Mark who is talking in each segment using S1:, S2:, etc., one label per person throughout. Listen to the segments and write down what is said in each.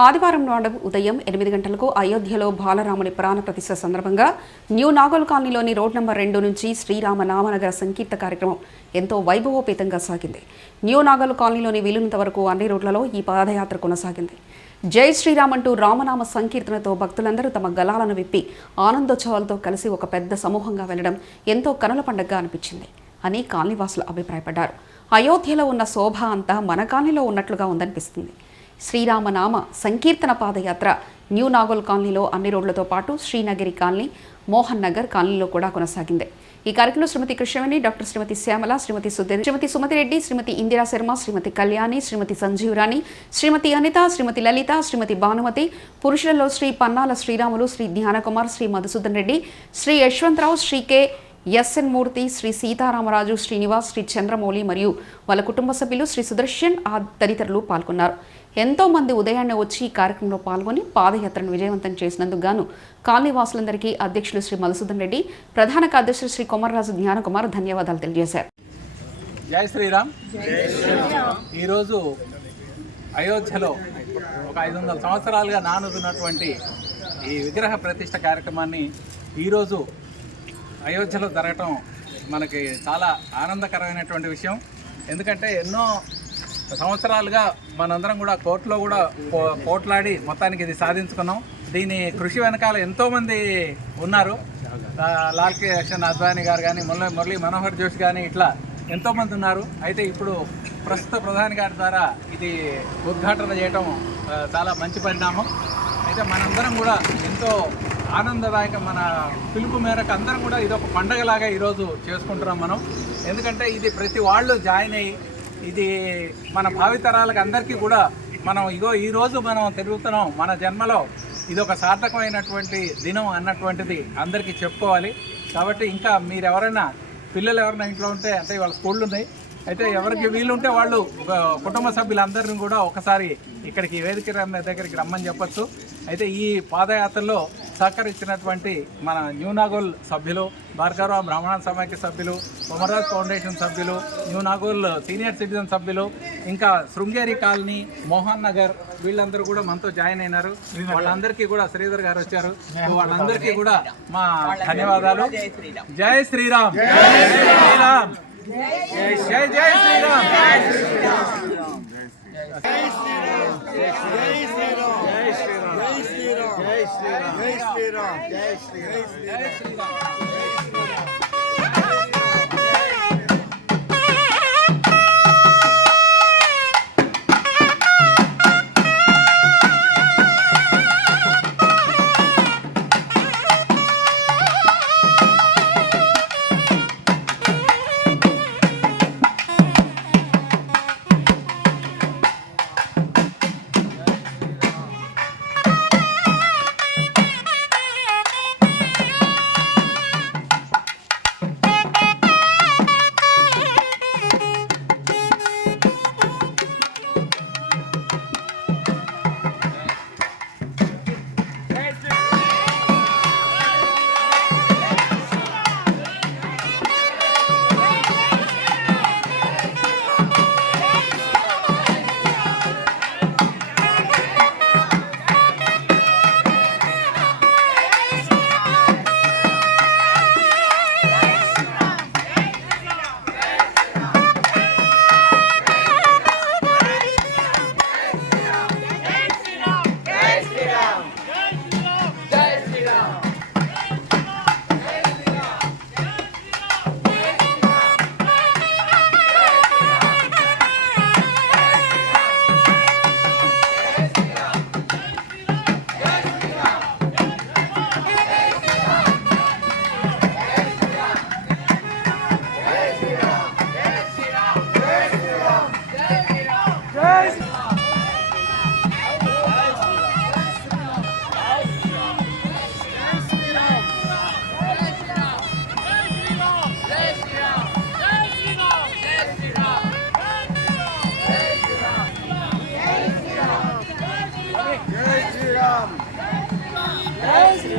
S1: ఆదివారం నాడు ఉదయం ఎనిమిది గంటలకు అయోధ్యలో బాలరాముని ప్రాణ ప్రతిష్ఠ సందర్భంగా న్యూ నాగోల్ కాలనీలోని రోడ్ నంబర్ రెండు నుంచి శ్రీరామ నామనగర సంకీర్త కార్యక్రమం ఎంతో వైభవోపేతంగా సాగింది. న్యూ నాగోల్ కాలనీలోని వీలునంత వరకు అన్ని రోడ్లలో ఈ పాదయాత్ర కొనసాగింది. జై శ్రీరామ్ అంటూ రామనామ సంకీర్తనతో భక్తులందరూ తమ గలాలను విప్పి ఆనందోత్సవాలతో కలిసి ఒక పెద్ద సమూహంగా వెళ్ళడం ఎంతో కనుల పండగగా అనిపించింది అని కాలనీవాసులు అభిప్రాయపడ్డారు. అయోధ్యలో ఉన్న శోభ అంతా మన కాలనీలో ఉన్నట్లుగా ఉందనిపిస్తుంది. శ్రీరామనామ సంకీర్తన పాదయాత్ర న్యూ నాగోల్ కాలనీలో అన్ని రోడ్లతో పాటు శ్రీనగరి కాలనీ మోహన్ నగర్ కాలనీలో కూడా కొనసాగింది. ఈ కార్యక్రమంలో శ్రీమతి కృష్ణవేణి డాక్టర్ శ్రీమతి శ్యామల శ్రీమతి సుధీర్ శ్రీమతి సుమతి రెడ్డి శ్రీమతి ఇందిరా శర్మ శ్రీమతి కళ్యాణి శ్రీమతి సంజీవరాణి శ్రీమతి అనిత శ్రీమతి లలిత శ్రీమతి భానుమతి పురుషులలో శ్రీ పన్నాల శ్రీరాములు శ్రీ జ్ఞానకుమార్ శ్రీ మధుసూదన్ రెడ్డి శ్రీ యశ్వంతరావు శ్రీ కె ఎస్ఎన్ మూర్తి శ్రీ సీతారామరాజు శ్రీనివాస్ శ్రీ చంద్రమౌళి మరియు వాళ్ళ కుటుంబ సభ్యులు శ్రీ సుదర్శన్ ఆ తదితరులు పాల్గొన్నారు. ఎంతో మంది ఉదయాన్నే వచ్చి ఈ కార్యక్రమంలో పాల్గొని పాదయాత్రను విజయవంతం చేసినందుకు గాను కాలనీ వాసులందరికీ అధ్యక్షులు శ్రీ మధుసూదన్ రెడ్డి ప్రధాన కార్యదర్శి శ్రీ కొమర్రాజు జ్ఞానకుమార్ ధన్యవాదాలు తెలియజేశారు.
S2: జై శ్రీరామ్. ఈరోజు అయోధ్యలో ఒక ఐదు వందల సంవత్సరాలుగా నానుతున్నటువంటి ఈ విగ్రహ ప్రతిష్ట కార్యక్రమాన్ని ఈరోజు అయోధ్యలో జరగటం మనకి చాలా ఆనందకరమైనటువంటి విషయం. ఎందుకంటే ఎన్నో సంవత్సరాలుగా మనందరం కూడా కోర్టులో కూడా కోట్లాడి మొత్తానికి ఇది సాధించుకున్నాం. దీని కృషి వెనకాల ఎంతోమంది ఉన్నారు. లాల్ కిషన్ అద్వానీ గారు కానీ మురళీ మురళీ మనోహర్ జోషి కానీ ఇట్లా ఎంతోమంది ఉన్నారు. అయితే ఇప్పుడు ప్రస్తుత ప్రధాని గారి ద్వారా ఇది ఉద్ఘాటన చేయటం చాలా మంచి పరిణామం. అయితే మనందరం కూడా ఎంతో ఆనందదాయక మన పిలుపు మేరకు అందరం కూడా ఇది ఒక పండగలాగా ఈరోజు చేసుకుంటున్నాం మనం. ఎందుకంటే ఇది ప్రతి వాళ్ళు జాయిన్ అయ్యి ఇది మన భావితరాలకు అందరికీ కూడా మనం ఇగో ఈరోజు మనం తిరుగుతున్నాం మన జన్మలో ఇది ఒక సార్థకమైనటువంటి దినం అన్నటువంటిది అందరికీ చెప్పుకోవాలి. కాబట్టి ఇంకా మీరు ఎవరైనా పిల్లలు ఎవరైనా ఇంట్లో ఉంటే అంటే వాళ్ళ స్కూళ్ళు ఉన్నాయి. అయితే ఎవరికి వీలుంటే వాళ్ళు ఒక కుటుంబ సభ్యులందరిని కూడా ఒకసారి ఇక్కడికి వేదిక రమ్మ- దగ్గరికి రమ్మని చెప్పచ్చు. అయితే ఈ పాదయాత్రలో సహకరించినటువంటి మన న్యూనాగోల్ సభ్యులు భార్గవరావు బ్రాహ్మణ సమాఖ్య సభ్యులు కొమరాజ్ ఫౌండేషన్ సభ్యులు న్యూనాగోల్ సీనియర్ సిటిజన్ సభ్యులు ఇంకా శృంగేరి కాలనీ మోహన్ నగర్ వీళ్ళందరూ కూడా మనతో జాయిన్ అయినారు వాళ్ళందరికీ కూడా శ్రీధర్ గారు వచ్చారు వాళ్ళందరికీ కూడా మా ధన్యవాదాలు జై శ్రీరామ్ జై శ్రీరామ్ జై జై శ్రీరామ్
S3: జై శ్రీరామ్ జై శ్రీరామ్ జై శ్రీరామ్ జై శ్రీరామ్ జై శ్రీరామ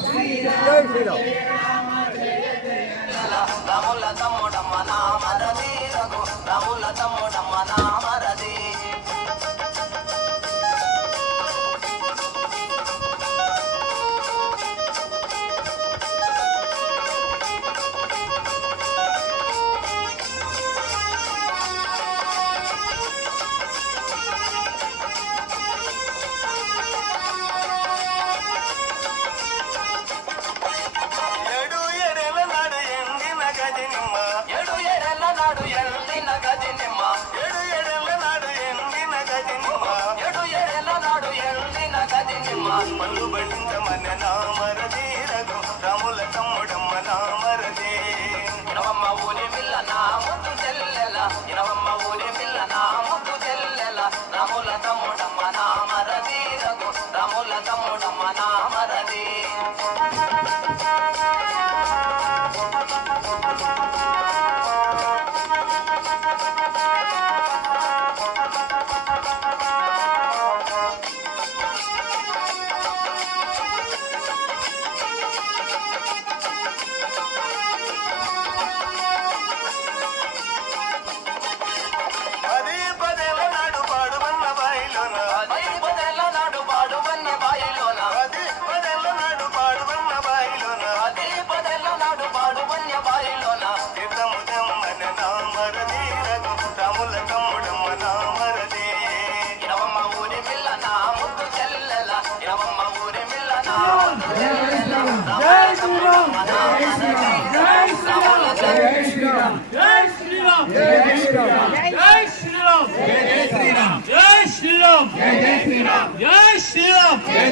S4: శ్రీరామ్
S5: జై శ్రీరామ్.
S6: రాముల తమ్ముడమ్మ నా మనదీరకు రాముల తమ్ముడమ్మ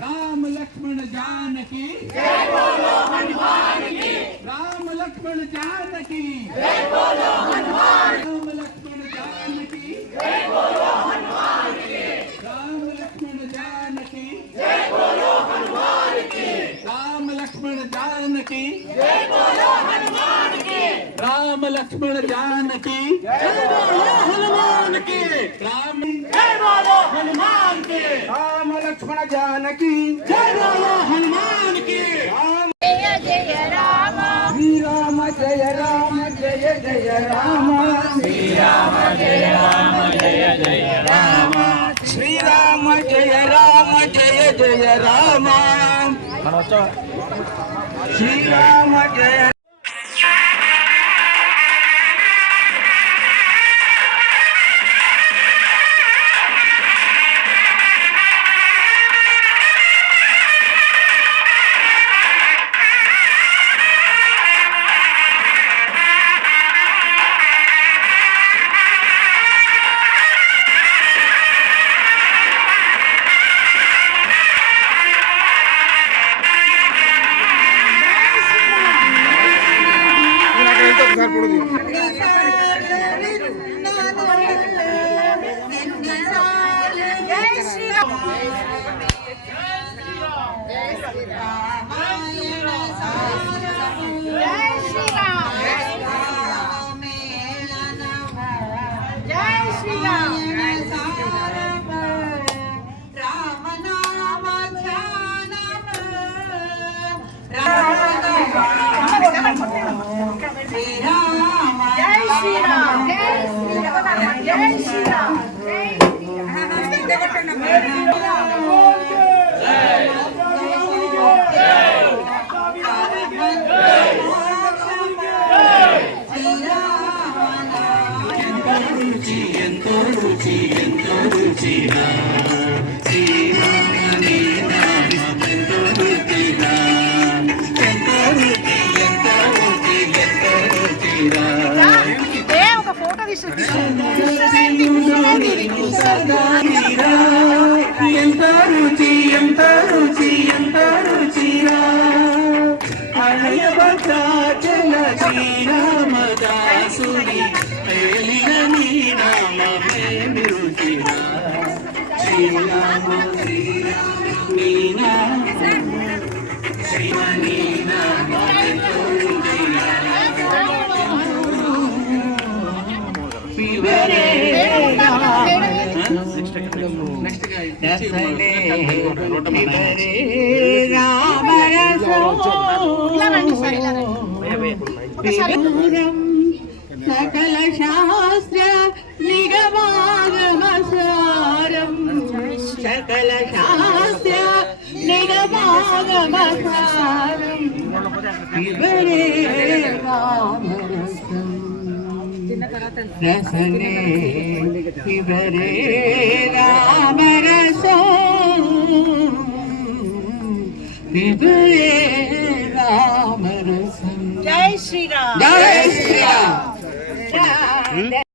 S3: राम लक्ष्मण जानकी। जय बोलो हनुमान की राम लक्ष्मण जानकी। जय बोलो हनुमान రామ లక్ష్మణ జానకి
S5: రామ లక్ష్మణ జానకి
S3: రామ లక్ష్మణ జానకి హనుమానికి
S4: రామ హనుమానికి రామ
S5: జయ రామ జయ జయ రామ శ్రీరామ రామ జయ రామ రామ. శ్రీరామ జయ
S3: ఏలిన నీ నామేమి శ్రీరామ నీ నీ
S7: వివరే
S5: వివరే రామరసం విదూరం సకల శాస్త్ర నిగమాగమసారం సకల శాస్త్ర నిగమాగమసారం వివరే రామరసం రసనే వివరే రామరసం వివరే రామరసం
S8: జై శ్రీరామ్
S5: జై శ్రీరామ్